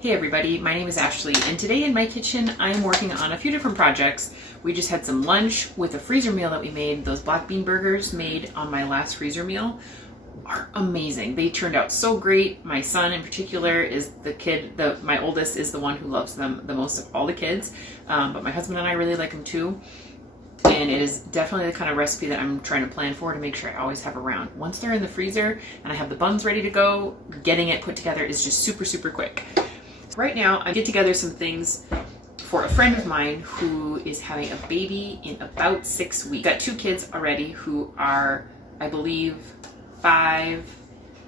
Hey everybody, my name is Ashley, and today in my kitchen I am working on a few different projects. We just had some lunch with a freezer meal that we made. Those black bean burgers made on my last freezer meal are amazing. They turned out so great. My son in particular is the kid, my oldest is the one who loves them the most of all the kids, but my husband and I really like them too. And it is definitely the kind of recipe that I'm trying to plan for to make sure I always have around. Once they're in the freezer and I have the buns ready to go, getting it put together is just super, super quick. Right now, I get together some things for a friend of mine who is having a baby in about 6 weeks. Got 2 kids already who are, I believe, 5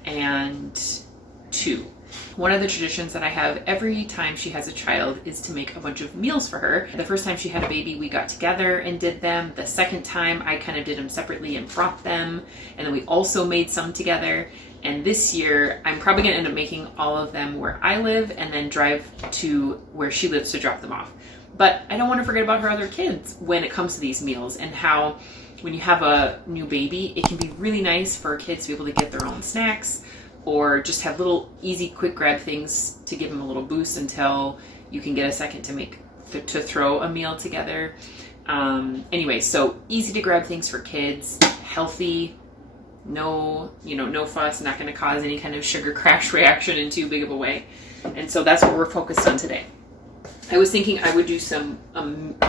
and 2. One of the traditions that I have every time she has a child is to make a bunch of meals for her. The first time she had a baby, we got together and did them. The second time, I kind of did them separately and brought them. And then we also made some together. And this year, I'm probably going to end up making all of them where I live and then drive to where she lives to drop them off. But I don't want to forget about her other kids when it comes to these meals, and how when you have a new baby, it can be really nice for kids to be able to get their own snacks or just have little easy quick grab things to give them a little boost until you can get a second to throw a meal together. Anyway, so easy to grab things for kids, healthy, no fuss, not going to cause any kind of sugar crash reaction in too big of a way. And so that's what we're focused on today. I was thinking I would do some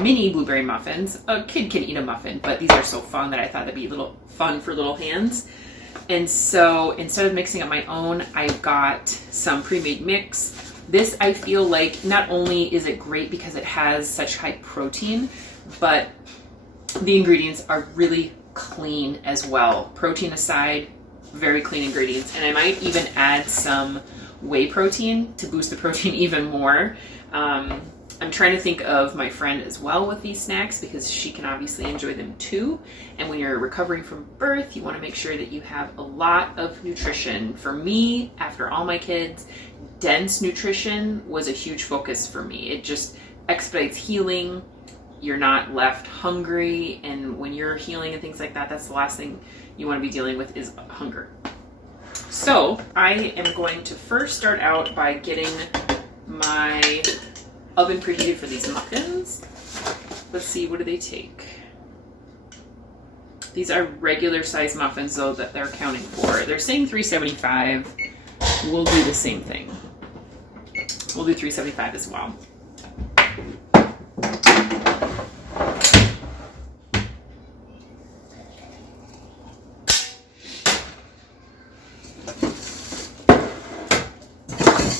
mini blueberry muffins. A kid can eat a muffin, but these are so fun that I thought it'd be a little fun for little hands. And so instead of mixing up my own, I got some pre-made mix. This, I feel like, not only is it great because it has such high protein, but the ingredients are really clean as well. Protein aside, very clean ingredients. And I might even add some whey protein to boost the protein even more. I'm trying to think of my friend as well with these snacks because she can obviously enjoy them too. And when you're recovering from birth, you want to make sure that you have a lot of nutrition. For me, after all my kids, dense nutrition was a huge focus for me. It just expedites healing. You're not left hungry. And when you're healing and things like that, that's the last thing you want to be dealing with is hunger. So I am going to first start out by getting my oven preheated for these muffins. Let's see, what do they take? These are regular size muffins though that they're counting for. They're saying 375. We'll do the same thing. We'll do 375 as well.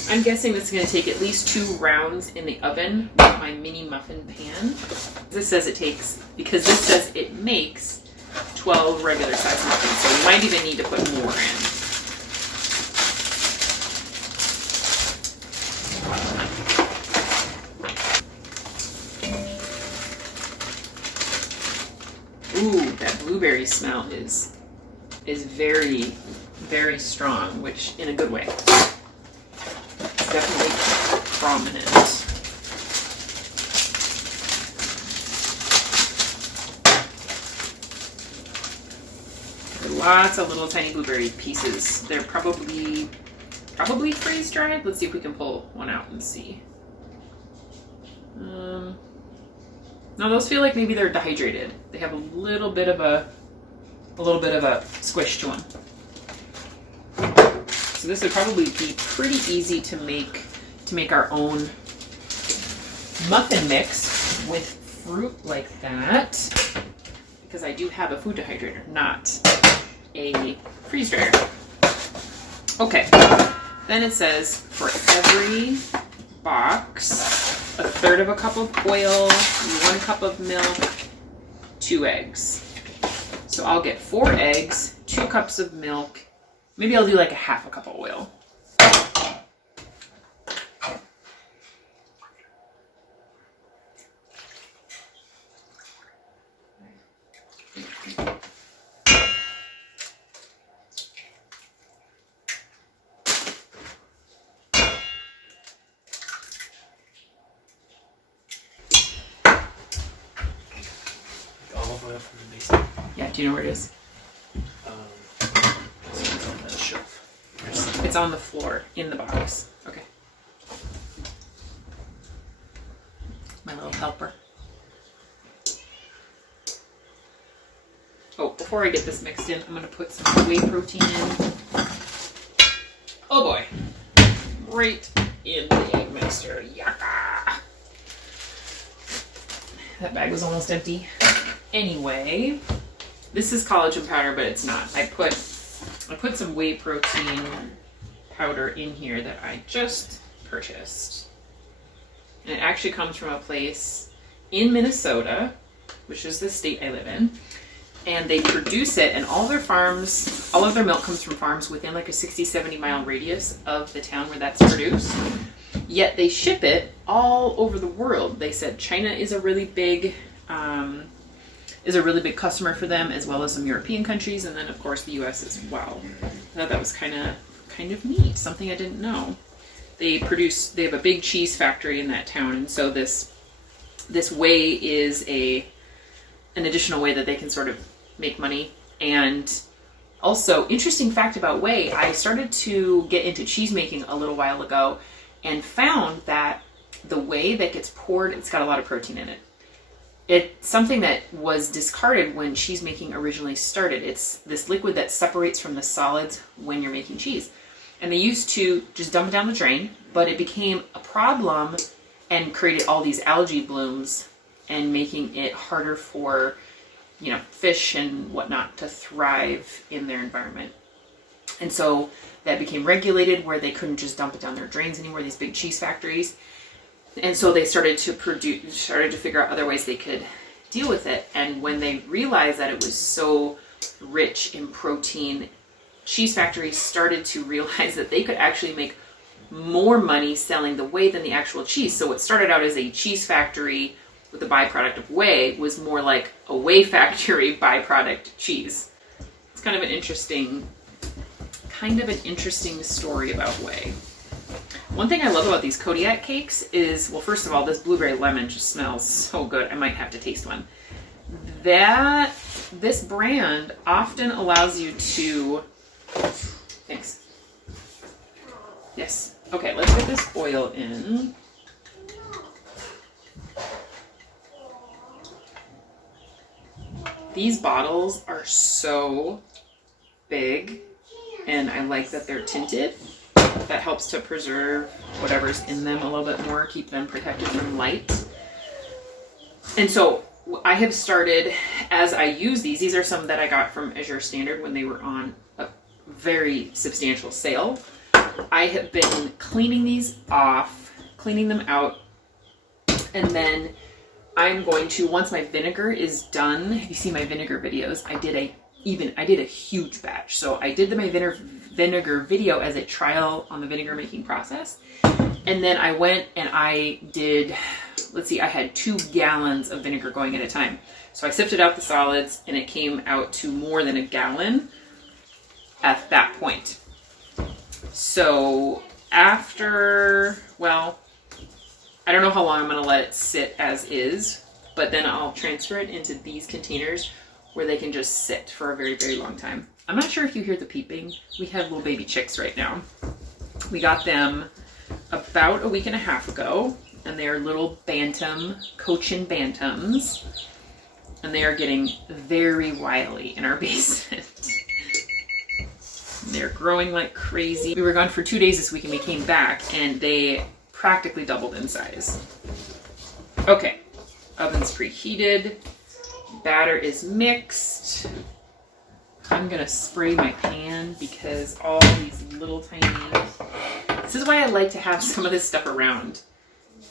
I'm guessing this is going to take at least 2 rounds in the oven with my mini muffin pan. This says it takes, because this says it makes 12 regular size muffins, so you might even need to put more in. Ooh, that blueberry smell is very, very strong, which in a good way. Definitely prominent. Lots of little tiny blueberry pieces. They're probably freeze dried. Let's see if we can pull one out and see. No, those feel like maybe they're dehydrated. They have a little bit of a squish to them. So this would probably be pretty easy to make our own muffin mix with fruit like that, because I do have a food dehydrator, not a freeze dryer. Okay, then it says for every box, 1/3 cup of oil, 1 cup of milk, 2 eggs. So I'll get 4 eggs, 2 cups of milk. Maybe I'll do like 1/2 cup of oil. Olive oil from the basement. Yeah, do you know where it is? It's on the shelf. It's on the floor in the box. Okay. my little helper. Oh, before I get this mixed in, I'm going to put some whey protein in. Oh boy. Right in the egg mixer. Yaka! That bag was almost empty. Anyway, this is collagen powder, but it's not. I put some whey protein powder in here that I just purchased. And it actually comes from a place in Minnesota, which is the state I live in. And they produce it, and all their farms, all of their milk comes from farms within like a 60-70 mile radius of the town where that's produced. Yet they ship it all over the world. They said China is a really big customer for them, as well as some European countries, and then of course the U.S. as well. I thought that was kind of neat, something I didn't know. They have a big cheese factory in that town, and so this whey is an additional way that they can sort of make money. And also, interesting fact about whey, I started to get into cheese making a little while ago and found that the whey that gets poured, it's got a lot of protein in it. It's something that was discarded when cheese making originally started. It's this liquid that separates from the solids when you're making cheese. And they used to just dump it down the drain, but it became a problem and created all these algae blooms and making it harder for, fish and whatnot to thrive in their environment. And so that became regulated where they couldn't just dump it down their drains anymore, these big cheese factories. And so they started to figure out other ways they could deal with it. And when they realized that it was so rich in protein, cheese factories started to realize that they could actually make more money selling the whey than the actual cheese. So what started out as a cheese factory with the byproduct of whey was more like a whey factory byproduct cheese. It's kind of an interesting story about whey. One thing I love about these Kodiak cakes is, well, first of all, this blueberry lemon just smells so good. I might have to taste one. This brand often allows you to, thanks. Yes. Okay, let's get this oil in. These bottles are so big, and I like that they're tinted. That helps to preserve whatever's in them a little bit more, keep them protected from light. And so I have started, as I use these are some that I got from Azure Standard when they were on a very substantial sale. I have been cleaning these off, cleaning them out, and then I'm going to, once my vinegar is done, if you see my vinegar videos, I did a huge batch. So I did my vinegar video as a trial on the vinegar making process. And then I went and I did, I had 2 gallons of vinegar going at a time. So I sifted out the solids and it came out to more than a gallon at that point. So after, I don't know how long I'm going to let it sit as is, but then I'll transfer it into these containers where they can just sit for a very, very long time. I'm not sure if you hear the peeping. We have little baby chicks right now. We got them about a week and a half ago, and they are little Cochin bantams, and they are getting very wily in our basement. They're growing like crazy. We were gone for 2 days this week, and we came back, and they practically doubled in size. Okay, oven's preheated. Batter is mixed. I'm gonna spray my pan because all these little tiny, this is why I like to have some of this stuff around.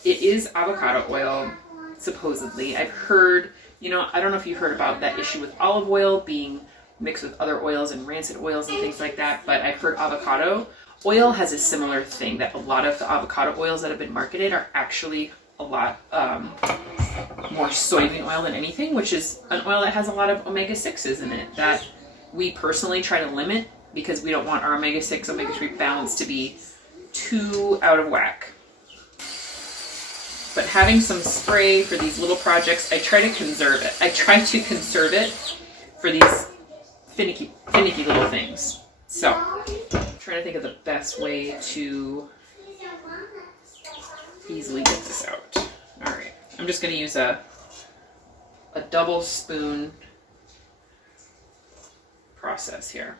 It is avocado oil, supposedly. I've heard, I don't know if you heard about that issue with olive oil being mixed with other oils and rancid oils and things like that, but I've heard avocado oil has a similar thing, that a lot of the avocado oils that have been marketed are actually a lot more soybean oil than anything, which is an oil that has a lot of omega-6s in it that we personally try to limit because we don't want our omega-6, omega-3 balance to be too out of whack. But having some spray for these little projects, I try to conserve it. I try to conserve it for these finicky little things. So, I'm trying to think of the best way to easily get this out. All right, I'm just going to use a double spoon process here.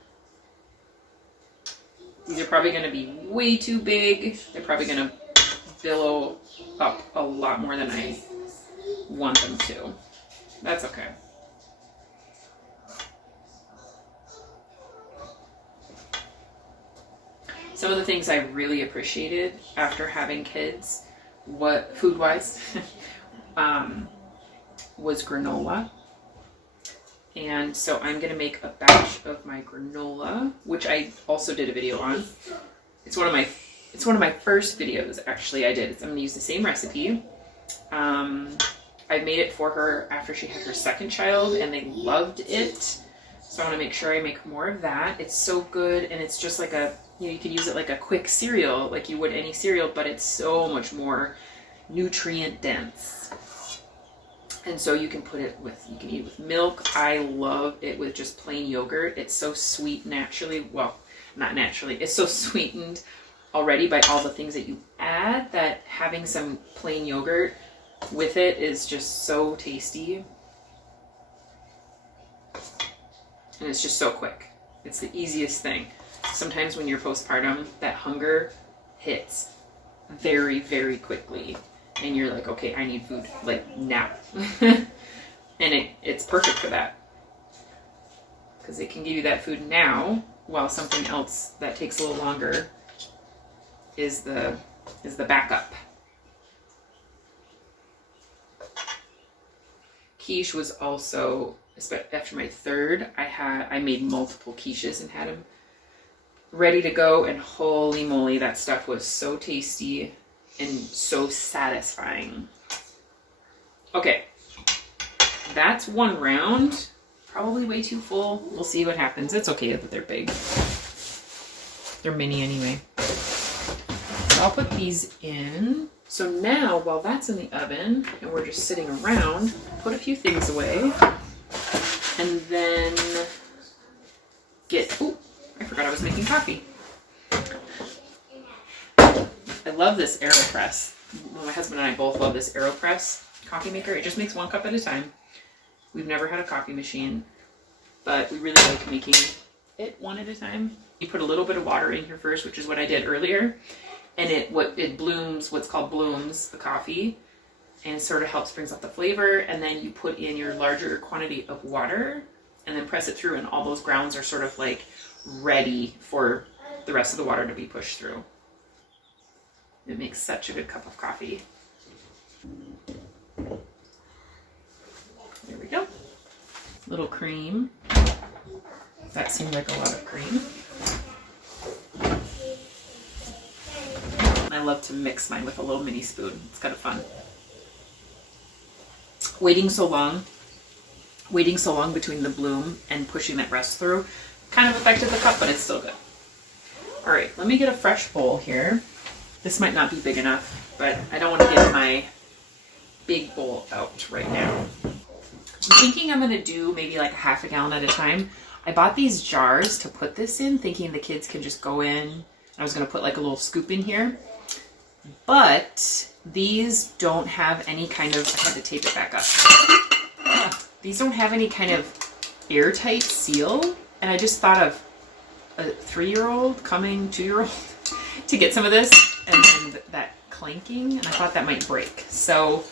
These are probably going to be way too big. They're probably going to billow up a lot more than I want them to. That's okay. Some of the things I really appreciated after having kids, what food-wise, was granola. And so I'm going to make a batch of my granola, which I also did a video on. It's one of my first videos, actually, I did. I'm going to use the same recipe. I made it for her after she had her second child, and they loved it. So I want to make sure I make more of that. It's so good, and it's just like a, you could use it like a quick cereal, like you would any cereal, but it's so much more nutrient dense. And so you can eat it with milk. I love it with just plain yogurt. It's so sweet naturally. Well, not naturally. It's so sweetened already by all the things that you add that having some plain yogurt with it is just so tasty. And it's just so quick. It's the easiest thing. Sometimes when you're postpartum, that hunger hits very, very quickly. And you're like, okay, I need food, like, now. And it's perfect for that. Because it can give you that food now, while something else that takes a little longer is the backup. Quiche was also, after my third, I made multiple quiches and had them ready to go, and holy moly, that stuff was so tasty and so satisfying. Okay, that's one round. Probably way too full. We'll see what happens. It's okay that they're big. They're mini anyway. So I'll put these in. So now, while that's in the oven and we're just sitting around, put a few things away. And then oh, I forgot I was making coffee. I love this AeroPress. Well, my husband and I both love this AeroPress coffee maker. It just makes 1 cup at a time. We've never had a coffee machine, but we really like making it one at a time. You put a little bit of water in here first, which is what I did earlier, and it blooms, what's called blooms the coffee, and sort of brings out the flavor. And then you put in your larger quantity of water, and then press it through, and all those grounds are sort of like ready for the rest of the water to be pushed through. It makes such a good cup of coffee. There we go. Little cream. That seemed like a lot of cream. I love to mix mine with a little mini spoon. It's kind of fun. Waiting so long between the bloom and pushing that rest through kind of affected the cup, but it's still good. All right, let me get a fresh bowl here. This might not be big enough, but I don't want to get my big bowl out right now. I'm thinking I'm going to do maybe like 1/2 gallon at a time. I bought these jars to put this in, thinking the kids can just go in. I was going to put like a little scoop in here. But these don't have any kind of, I had to tape it back up. These don't have any kind of airtight seal. And I just thought of a 3-year-old coming, 2-year-old to get some of this, and then that clanking, and I thought that might break. So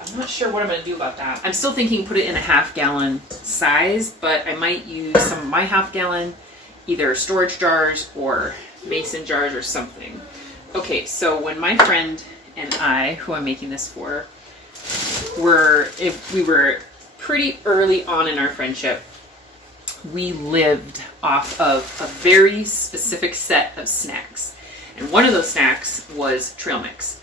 I'm not sure what I'm going to do about that. I'm still thinking put it in a 1/2 gallon size, but I might use some of my 1/2 gallon, either storage jars or mason jars or something. Okay, so when my friend and I, who I'm making this for, we were pretty early on in our friendship, we lived off of a very specific set of snacks. And one of those snacks was trail mix.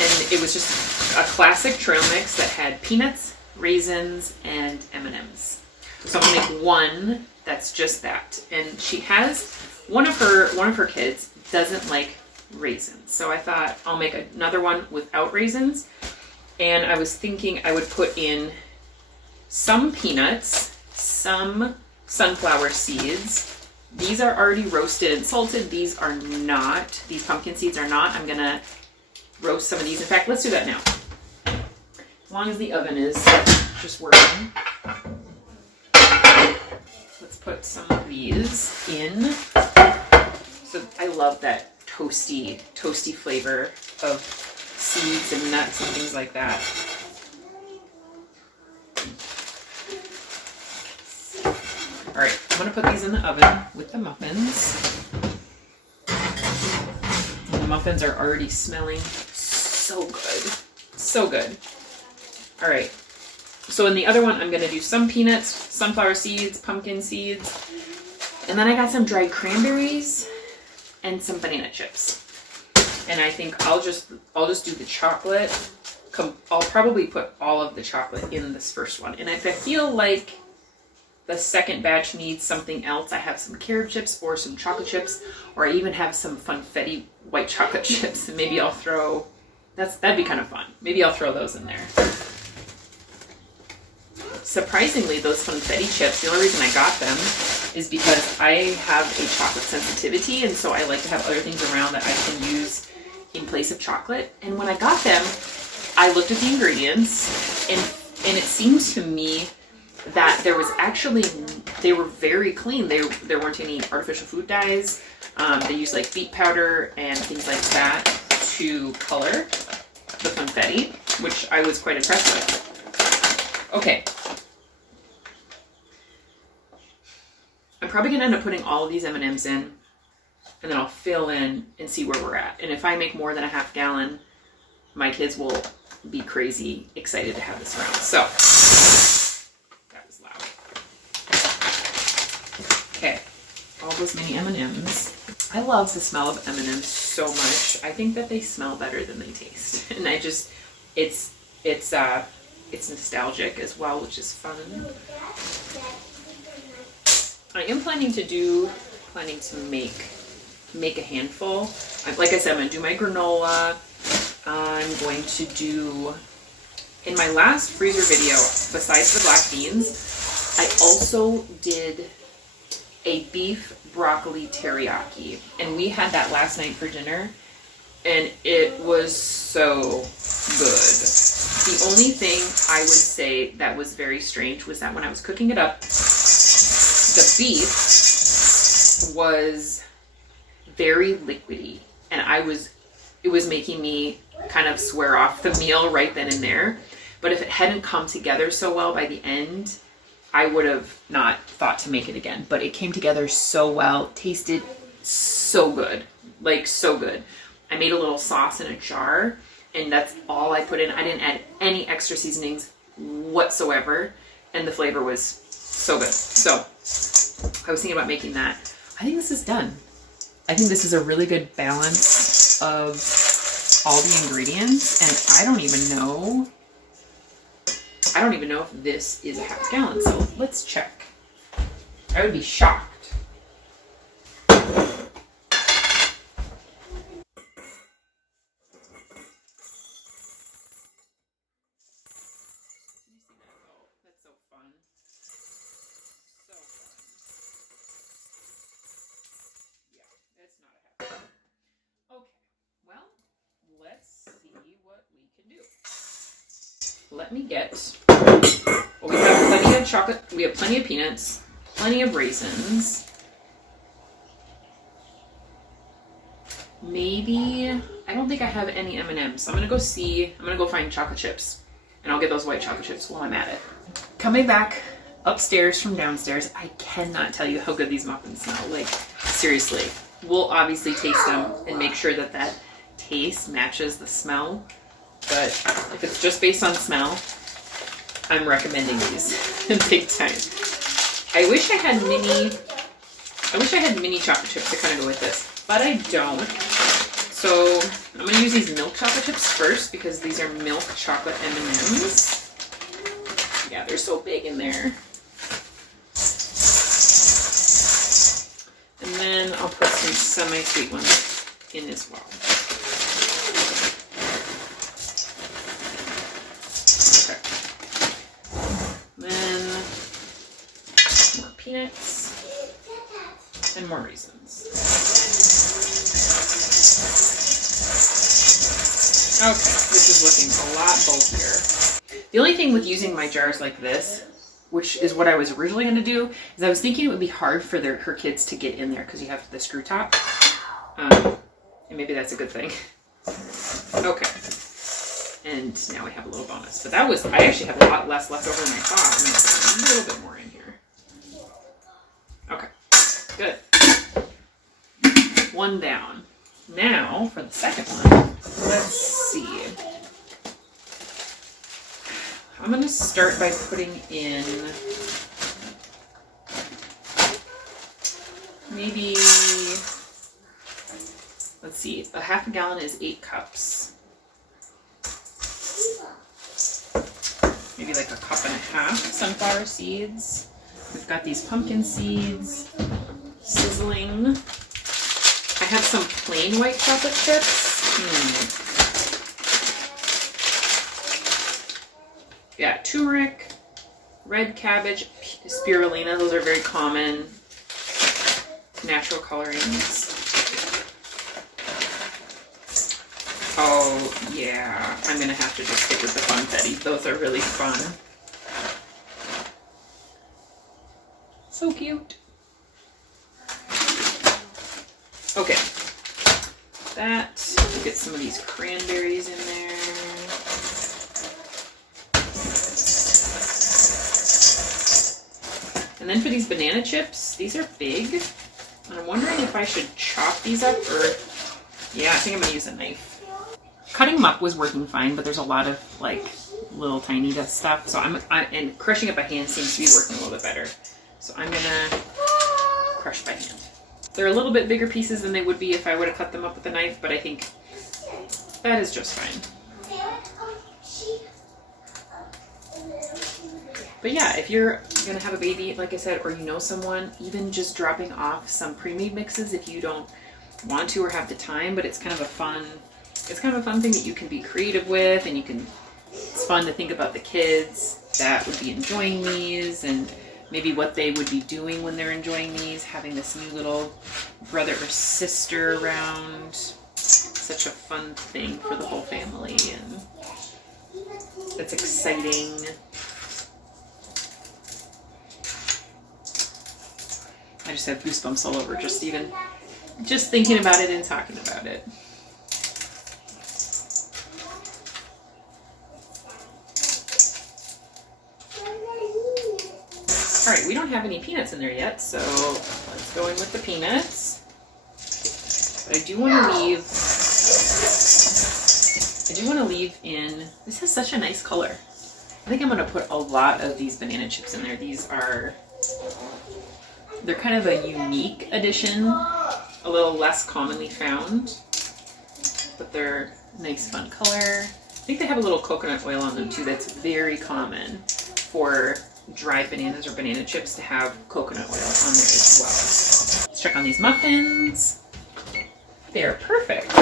And it was just a classic trail mix that had peanuts, raisins, and M&Ms. So I'm gonna make one that's just that. And she has, one of her kids doesn't like raisins. So I thought I'll make another one without raisins. And I was thinking I would put in some peanuts, some sunflower seeds. These are already roasted and salted. These are not. These pumpkin seeds are not. I'm gonna roast some of these. In fact, let's do that now. long as the oven is just working. Let's put some of these in. So I love that toasty flavor of seeds and nuts and things like that. All right, I'm gonna put these in the oven with the muffins. And the muffins are already smelling so good, so good. All right, so in the other one, I'm gonna do some peanuts, sunflower seeds, pumpkin seeds, and then I got some dried cranberries and some banana chips. And I think I'll just do the chocolate. I'll probably put all of the chocolate in this first one. And if I feel like the second batch needs something else, I have some carrot chips or some chocolate chips, or I even have some funfetti white chocolate chips. And maybe I'll throw, that'd be kind of fun. Maybe I'll throw those in there. Surprisingly, those funfetti chips, the only reason I got them is because I have a chocolate sensitivity, and so I like to have other things around that I can use in place of chocolate. And when I got them, I looked at the ingredients, and it seemed to me that there was actually, they were very clean. There weren't any artificial food dyes. They used like beet powder and things like that to color the funfetti, which I was quite impressed with. Okay. I'm probably gonna end up putting all of these M&Ms in, and then I'll fill in and see where we're at. And if I make more than a half gallon, my kids will be crazy excited to have this around. So, that was loud. Okay, all those mini M&Ms. I love the smell of M&Ms so much. I think that they smell better than they taste. And I just, it's nostalgic as well, which is fun. I am planning to make a handful. Like I said, I'm gonna do my granola. I'm going to do, in my last freezer video, besides the black beans, I also did a beef broccoli teriyaki. And we had that last night for dinner, and it was so good. The only thing I would say that was very strange was that when I was cooking it up, the beef was very liquidy, and it was making me kind of swear off the meal right then and there. But if it hadn't come together so well by the end, I would have not thought to make it again. But it came together so well, tasted so good, like so good. I made a little sauce in a jar, and that's all I put in. I didn't add any extra seasonings whatsoever, and the flavor was so good. So I was thinking about making that. I think this is done. I think this is a really good balance of all the ingredients, and I don't even know if this is a half gallon, so let's check. I would be shocked. That's so fun. So fun. Yeah, it's not a half gallon. Okay, well, let's see what we can do. Let me get, well, we have plenty of chocolate, we have plenty of peanuts, plenty of raisins. Maybe, I don't think I have any M&Ms, so I'm gonna go find chocolate chips, and I'll get those white chocolate chips while I'm at it. Coming back upstairs from downstairs, I cannot tell you how good these muffins smell. Like, seriously. We'll obviously taste them and make sure that that taste matches the smell. But if it's just based on smell, I'm recommending these big time. I wish I had mini chocolate chips to kind of go with this, but I don't. So I'm gonna use these milk chocolate chips first because these are milk chocolate M&Ms. Yeah, they're so big in there. And then I'll put some semi-sweet ones in as well. Peanuts and more raisins. Okay, this is looking a lot bulkier. The only thing with using my jars like this, which is what I was originally going to do, is I was thinking it would be hard for her kids to get in there because you have the screw top. And maybe that's a good thing. Okay. And now we have a little bonus. But that was, I actually have a lot less left over than I thought. I'm going to put a little bit more in here. Okay. Good. One down. Now, for the second one, let's see. I'm going to start by putting in maybe, let's see, a half a gallon is 8 cups. Maybe like a cup and a half sunflower seeds. We've got these pumpkin seeds sizzling. I have some plain white chocolate chips. Yeah, turmeric, red cabbage, spirulina. Those are very common natural colorings. Oh, yeah. I'm going to have to just stick with the funfetti. Those are really fun. So cute. Okay. We'll get some of these cranberries in there. And then for these banana chips, these are big. And I'm wondering if I should chop these up or... Yeah, I think I'm going to use a knife. Cutting them up was working fine, but there's a lot of like little tiny stuff. So and crushing it by hand seems to be working a little bit better. So I'm gonna crush by hand. They're a little bit bigger pieces than they would be if I would have cut them up with a knife, but I think that is just fine. But yeah, if you're gonna have a baby, like I said, or you know someone, even just dropping off some pre-made mixes if you don't want to or have the time, but it's kind of a fun thing that you can be creative with, and it's fun to think about the kids that would be enjoying these and maybe what they would be doing when they're enjoying these, having this new little brother or sister around. Such a fun thing for the whole family, and it's exciting. I just have goosebumps all over just thinking about it and talking about it. All right, we don't have any peanuts in there yet, so let's go in with the peanuts. But I do want to leave in, this has such a nice color. I think I'm going to put a lot of these banana chips in there. They're kind of a unique addition, a little less commonly found, but they're nice, fun color. I think they have a little coconut oil on them too. That's very common for dried bananas or banana chips to have coconut oil on there as well. Let's check on these muffins. They're perfect.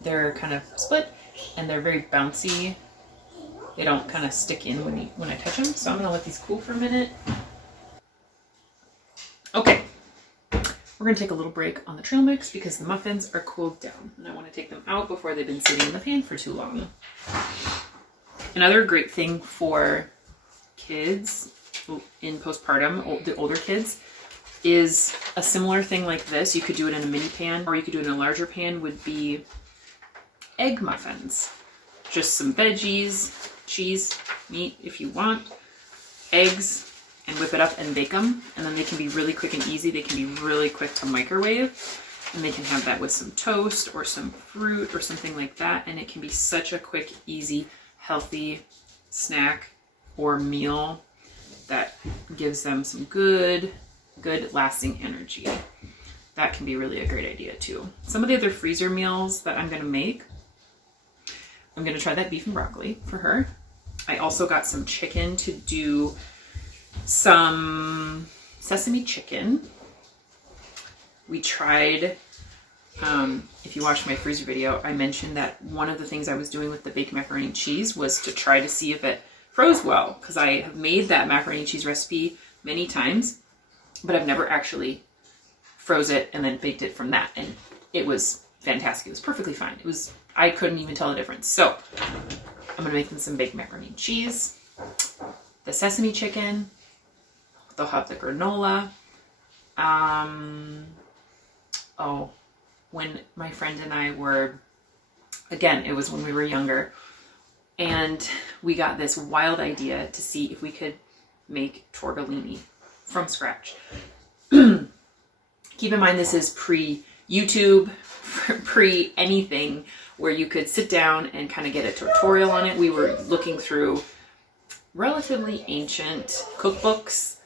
They're kind of split and they're very bouncy. They don't kind of stick in when I touch them. So I'm going to let these cool for a minute. Okay. We're going to take a little break on the trail mix because the muffins are cooled down and I want to take them out before they've been sitting in the pan for too long. Another great thing for kids in postpartum, the older kids, is a similar thing like this. You could do it in a mini pan or you could do it in a larger pan, would be egg muffins. Just some veggies, cheese, meat if you want, eggs, and whip it up and bake them. And then they can be really quick and easy. They can be really quick to microwave. And they can have that with some toast or some fruit or something like that. And it can be such a quick, easy, healthy snack or meal that gives them some good lasting energy. That can be really a great idea too. Some of the other freezer meals that I'm going to make, I'm going to try that beef and broccoli for her. I also got some chicken to do some sesame chicken. We tried, if you watched my freezer video, I mentioned that one of the things I was doing with the baked macaroni and cheese was to try to see if it froze well, because I have made that macaroni and cheese recipe many times, but I've never actually froze it and then baked it from that, and it was fantastic. It was perfectly fine. I couldn't even tell the difference. So I'm gonna make them some baked macaroni and cheese, the sesame chicken, they'll have the granola. Oh, when my friend and I were, again, it was when we were younger, and we got this wild idea to see if we could make tortellini from scratch. Keep in mind, this is pre-YouTube, pre-anything where you could sit down and kind of get a tutorial on it. We were looking through relatively ancient cookbooks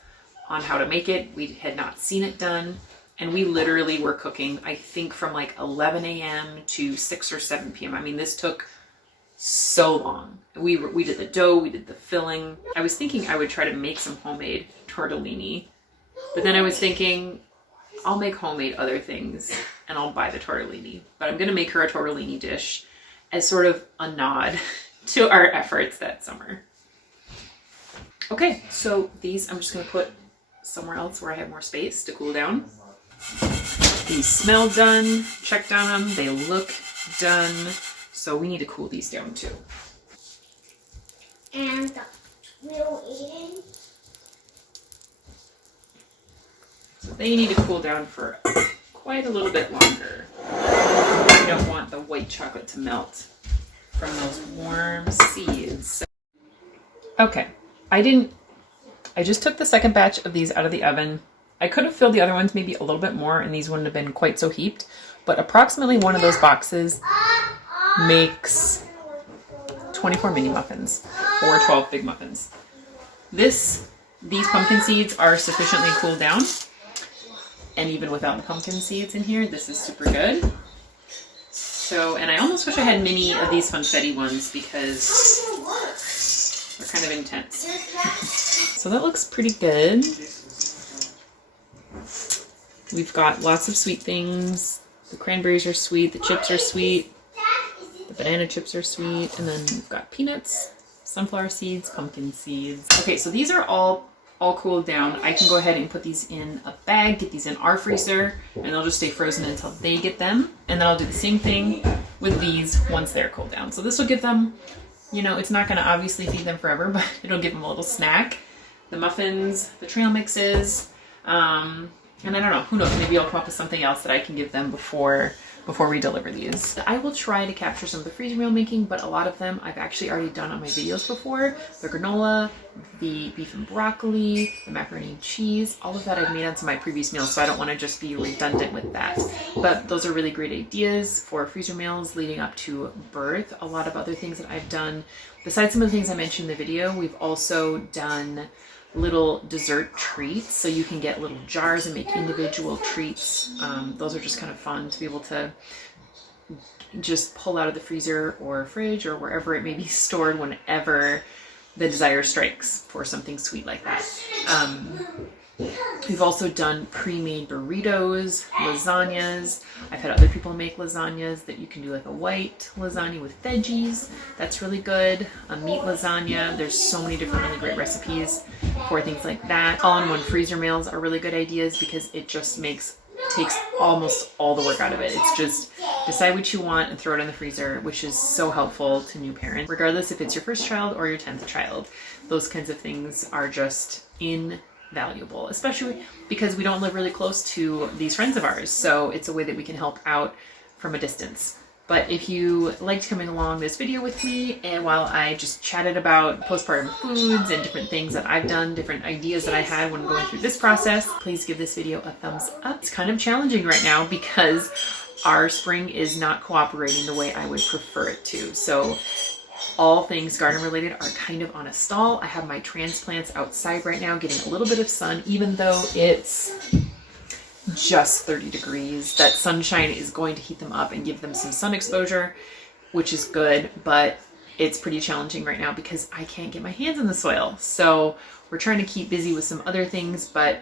on how to make it. We had not seen it done. And we literally were cooking, I think, from like 11 a.m. to 6 or 7 p.m. I mean, this took so long. We did the dough, we did the filling. I was thinking I would try to make some homemade tortellini, but then I was thinking I'll make homemade other things and I'll buy the tortellini. But I'm gonna make her a tortellini dish as sort of a nod to our efforts that summer. Okay, so these I'm just gonna put somewhere else where I have more space to cool down. These smell done, checked on them, they look done. So we need to cool these down too. And we'll eating. So they need to cool down for quite a little bit longer. We don't want the white chocolate to melt from those warm seeds. Okay, I just took the second batch of these out of the oven. I could have filled the other ones maybe a little bit more and these wouldn't have been quite so heaped, but approximately one of those boxes makes 24 mini muffins or 12 big muffins. These pumpkin seeds are sufficiently cooled down, and even without the pumpkin seeds in here, this is super good. So, and I almost wish I had many of these funfetti ones because they're kind of intense. So that looks pretty good. We've got lots of sweet things. The cranberries are sweet, the chips are sweet, the banana chips are sweet, and then we've got peanuts, sunflower seeds, pumpkin seeds. Okay, so these are all cooled down. I can go ahead and put these in a bag, get these in our freezer, and they'll just stay frozen until they get them. And then I'll do the same thing with these once they're cooled down. So this will give them, you know, it's not gonna obviously feed them forever, but it'll give them a little snack. The muffins, the trail mixes, and I don't know, who knows, maybe I'll come up with something else that I can give them before we deliver these. I will try to capture some of the freezer meal making, but a lot of them I've actually already done on my videos before. The granola, the beef and broccoli, the macaroni and cheese, all of that I've made on some of my previous meals, so I don't want to just be redundant with that. But those are really great ideas for freezer meals leading up to birth. A lot of other things that I've done, besides some of the things I mentioned in the video, we've also done little dessert treats, so you can get little jars and make individual treats. Those are just kind of fun to be able to just pull out of the freezer or fridge or wherever it may be stored whenever the desire strikes for something sweet like that. We've also done pre-made burritos, lasagnas. I've had other people make lasagnas that you can do, like a white lasagna with veggies. That's really good. A meat lasagna. There's so many different really great recipes for things like that. All-in-one freezer meals are really good ideas because it just takes almost all the work out of it. It's just decide what you want and throw it in the freezer, which is so helpful to new parents, regardless if it's your first child or your 10th child. Those kinds of things are just invaluable, especially because we don't live really close to these friends of ours. So it's a way that we can help out from a distance. But if you liked coming along this video with me, and while I just chatted about postpartum foods and different things that I've done, different ideas that I had when going through this process, please give this video a thumbs up. It's kind of challenging right now because our spring is not cooperating the way I would prefer it to. So all things garden related are kind of on a stall. I have my transplants outside right now getting a little bit of sun, even though it's just 30 degrees. That sunshine is going to heat them up and give them some sun exposure, which is good, but it's pretty challenging right now because I can't get my hands in the soil. So we're trying to keep busy with some other things, but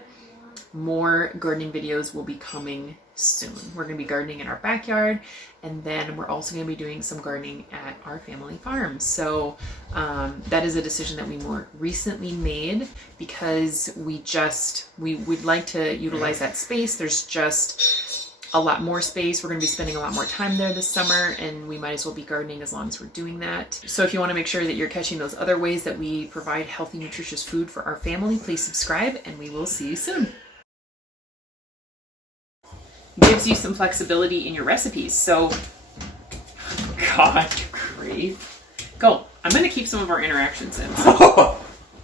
more gardening videos will be coming soon. We're going to be gardening in our backyard, and then we're also going to be doing some gardening at our family farm. So that is a decision that we more recently made because we would like to utilize that space. There's just a lot more space. We're going to be spending a lot more time there this summer, and we might as well be gardening as long as we're doing that. So if you want to make sure that you're catching those other ways that we provide healthy, nutritious food for our family, please subscribe, and we will see you soon. Gives you some flexibility in your recipes. So, God, grief. Go. I'm going to keep some of our interactions in.